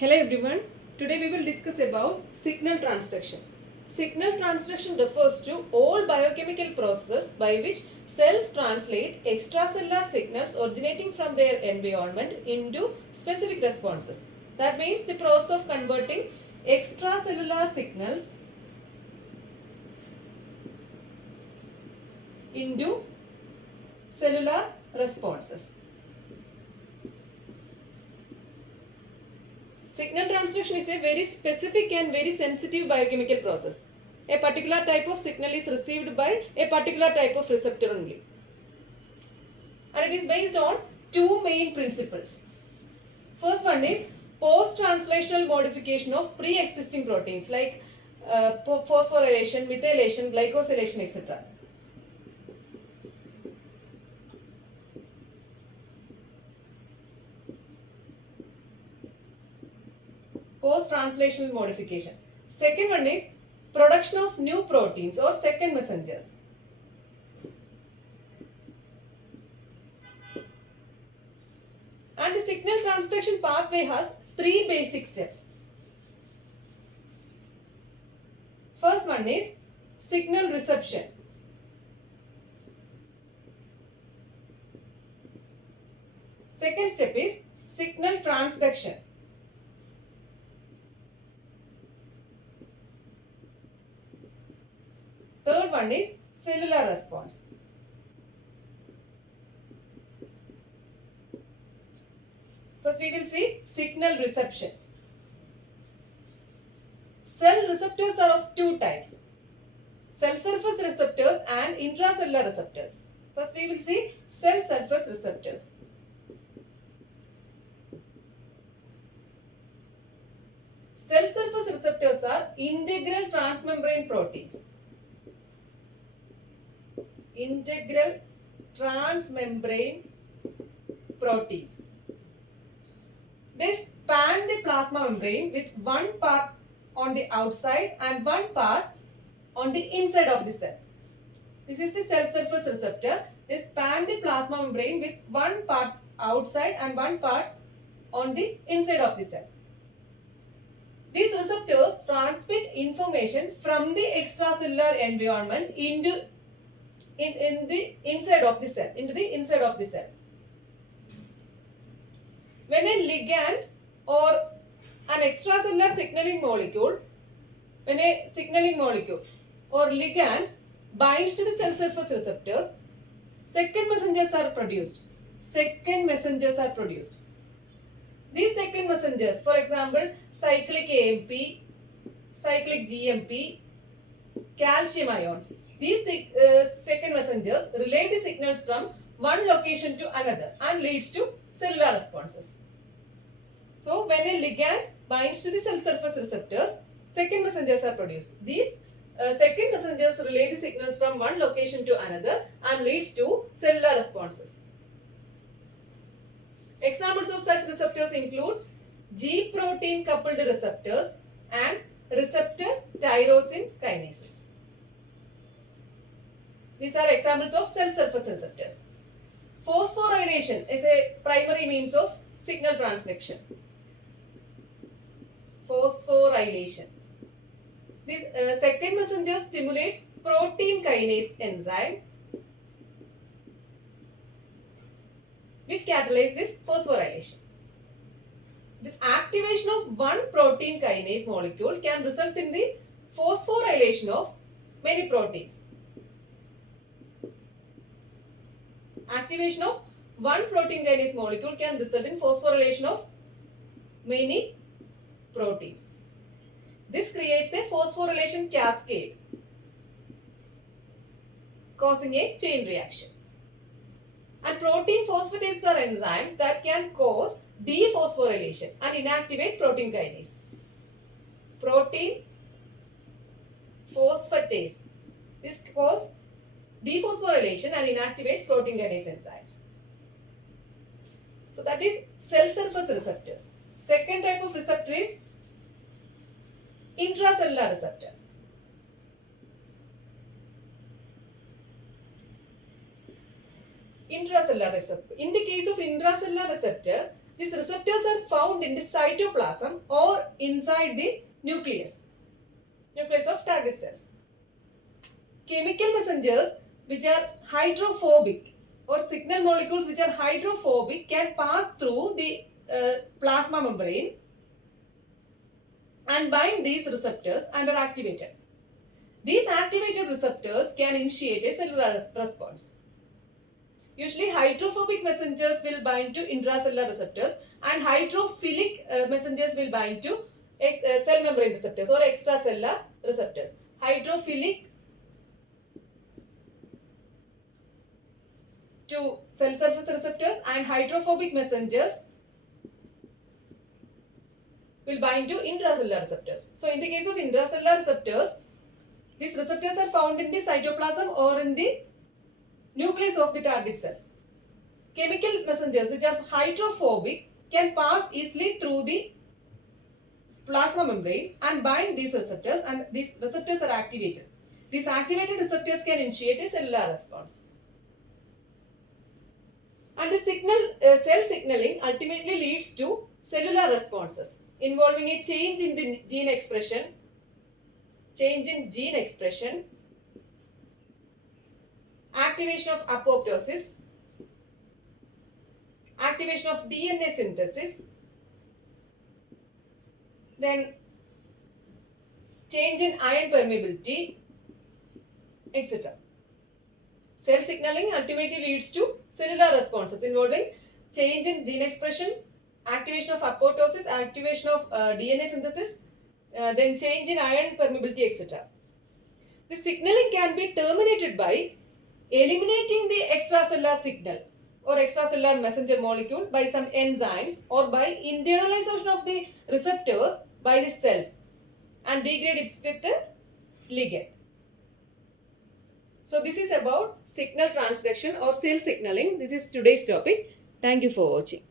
Hello everyone. Today we will discuss about signal transduction. Signal transduction refers to all biochemical processes by which cells translate extracellular signals originating from their environment into specific responses. That means the process of converting extracellular signals into cellular responses. Signal transduction is a very specific and very sensitive biochemical process. A particular type of signal is received by a particular type of receptor only. And it is based on two main principles. First one is post-translational modification of pre-existing proteins like phosphorylation, methylation, glycosylation, etc. Post-translational modification. Second one is production of new proteins or second messengers. And the signal transduction pathway has three basic steps. First one is signal reception. Second step is signal transduction. Third one is cellular response. First we will see signal reception. Cell receptors are of two types. Cell surface receptors and intracellular receptors. First we will see cell surface receptors. Cell surface receptors are integral transmembrane proteins. Integral transmembrane proteins. They span the plasma membrane with one part on the outside and one part on the inside of the cell. This is the cell surface receptor. They span the plasma membrane with one part outside and one part on the inside of the cell. These receptors transmit information from the extracellular environment into the inside of the cell, into the inside of the cell. When a ligand or an extracellular signaling molecule, when a signaling molecule or ligand binds to the cell surface receptors, second messengers are produced. Second messengers are produced. These second messengers, for example, cyclic AMP, cyclic GMP, calcium ions. These second messengers relay the signals from one location to another and leads to cellular responses. So, when a ligand binds to the cell surface receptors, second messengers are produced. These second messengers relay the signals from one location to another and leads to cellular responses. Examples of such receptors include G protein coupled receptors and receptor tyrosine kinases. These are examples of cell surface receptors. Phosphorylation is a primary means of signal transduction. Phosphorylation. This second messenger stimulates protein kinase enzyme which catalyzes this phosphorylation. This activation of one protein kinase molecule can result in the phosphorylation of many proteins. Activation of one protein kinase molecule can result in phosphorylation of many proteins. This creates a phosphorylation cascade, causing a chain reaction. And protein phosphatases are enzymes that can cause dephosphorylation and inactivate protein kinase. Protein phosphatase. This causes dephosphorylation and inactivate protein kinase enzymes. So that is cell surface receptors. Second type of receptor is intracellular receptor. Intracellular receptor. In the case of intracellular receptor, These receptors are found in the cytoplasm or inside the nucleus of target cells. Chemical messengers which are hydrophobic or signal molecules which are hydrophobic can pass through the plasma membrane and bind these receptors and are activated. These activated receptors can initiate a cellular response. Usually hydrophobic messengers will bind to intracellular receptors and hydrophilic messengers will bind to cell membrane receptors or extracellular receptors. Hydrophilic to cell surface receptors and hydrophobic messengers will bind to intracellular receptors. So in the case of intracellular receptors, these receptors are found in the cytoplasm or in the nucleus of the target cells. Chemical messengers which are hydrophobic can pass easily through the plasma membrane and bind these receptors, and these receptors are activated. These activated receptors can initiate a cellular response. And the cell signaling ultimately leads to cellular responses involving a change in the gene expression, activation of apoptosis, activation of DNA synthesis, then change in iron permeability, etc. Cell signaling ultimately leads to cellular responses involving change in gene expression, activation of apoptosis, activation of DNA synthesis, then change in iron permeability, etc. The signaling can be terminated by eliminating the extracellular signal or extracellular messenger molecule by some enzymes or by internalization of the receptors by the cells and degrade it with the ligand. So this is about signal transduction or cell signaling. This is today's topic. Thank you for watching.